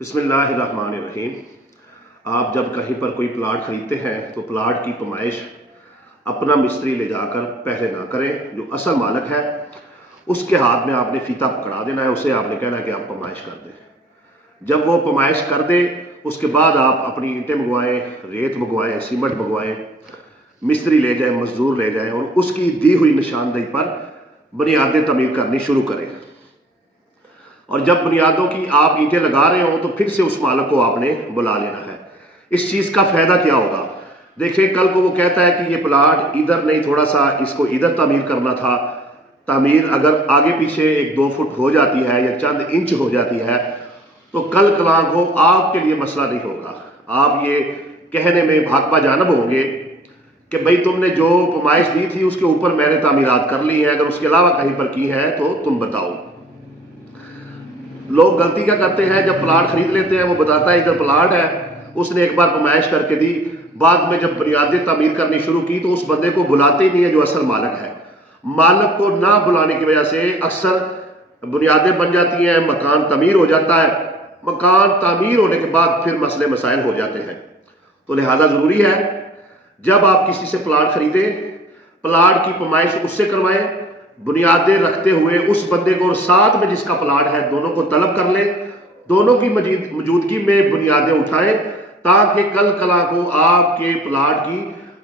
बिस्मिल्लाहिर्रहमानिर्रहीम। आप जब कहीं पर कोई प्लाट खरीदते हैं तो प्लाट की पैमाइश अपना मिस्त्री ले जाकर पहले ना करें। जो असल मालिक है उसके हाथ में आपने फीता पकड़ा देना है, उसे आपने कहना है कि आप पैमाइश कर दें। जब वो पैमाइश कर दे उसके बाद आप अपनी ईंटें मंगवाएं, रेत मंगवाएं, सीमेंट मंगवाएं, मिस्त्री ले जाएं, मजदूर ले जाएं और उसकी दी हुई निशानदेही पर बुनियादें तमीर करनी शुरू करें। और जब बुनियादों की आप ईंटें लगा रहे हो तो फिर से उस मालिक को आपने बुला लेना है। इस चीज का फायदा क्या होगा? देखिए, कल को वो कहता है कि ये प्लाट इधर नहीं, थोड़ा सा इसको इधर तामीर करना था। तामीर अगर आगे पीछे 1-2 फुट हो जाती है या चंद इंच हो जाती है तो कल कलां को आपके लिए मसला नहीं होगा। आप ये कहने में भाकपा जानब होंगे कि भाई तुमने जो पैमाइश दी थी उसके ऊपर मैंने तामीरात कर ली है, अगर उसके अलावा कहीं पर की है तो तुम बताओ। लोग गलती क्या करते हैं, जब प्लाट खरीद लेते हैं वो बताता है इधर प्लाट है, उसने एक बार पैमाइश करके दी, बाद में जब बुनियादें तामीर करनी शुरू की तो उस बंदे को बुलाते ही नहीं है जो असल मालिक है। मालिक को ना बुलाने की वजह से अक्सर बुनियादें बन जाती हैं, मकान तामीर हो जाता है। मकान तामीर होने के बाद फिर मसले मसाइल हो जाते हैं। तो लिहाजा जरूरी है जब आप किसी से प्लाट खरीदें, प्लाट की पैमाइश उससे करवाएं, बुनियादें रखते हुए उस बंदे को और साथ में जिसका प्लाट है दोनों को तलब कर लें, दोनों की मौजूदगी में बुनियादें उठाएं ताकि कल कला को आपके प्लाट की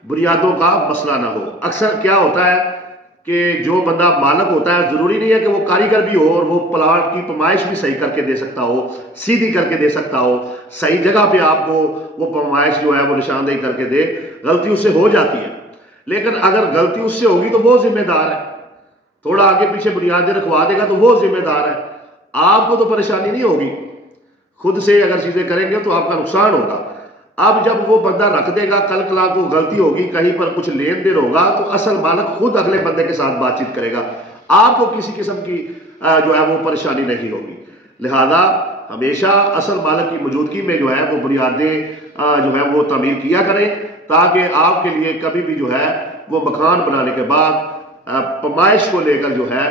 बुनियादों का मसला ना हो। अक्सर क्या होता है कि जो बंदा मालिक होता है जरूरी नहीं है कि वो कारीगर भी हो और वो प्लाट की पैमाइश भी सही करके दे सकता हो, सीधी करके दे सकता हो, सही जगह पे आपको वो पैमाइश जो है वो निशानदेही करके दे। गलती उससे हो जाती है, लेकिन अगर गलती उससे होगी तो वो जिम्मेदार है। थोड़ा आगे पीछे बुनियादें रखवा देगा तो वो जिम्मेदार है, आपको तो परेशानी नहीं होगी। खुद से अगर चीजें करेंगे तो आपका नुकसान होगा। अब जब वो बंदा रख देगा, कल कला को गलती होगी, कहीं पर कुछ लेन देन होगा तो असल मालिक खुद अगले बंदे के साथ बातचीत करेगा, आपको किसी किस्म की जो है वो परेशानी नहीं होगी। लिहाजा हमेशा असल मालिक की मौजूदगी में जो है वो बुनियादें जो है वो तामीर किया करें ताकि आपके लिए कभी भी जो है वो मकान बनाने के बाद पैमाइश को लेकर जो है,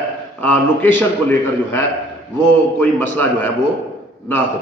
लोकेशन को लेकर जो है वो कोई मसला जो है वो ना हो।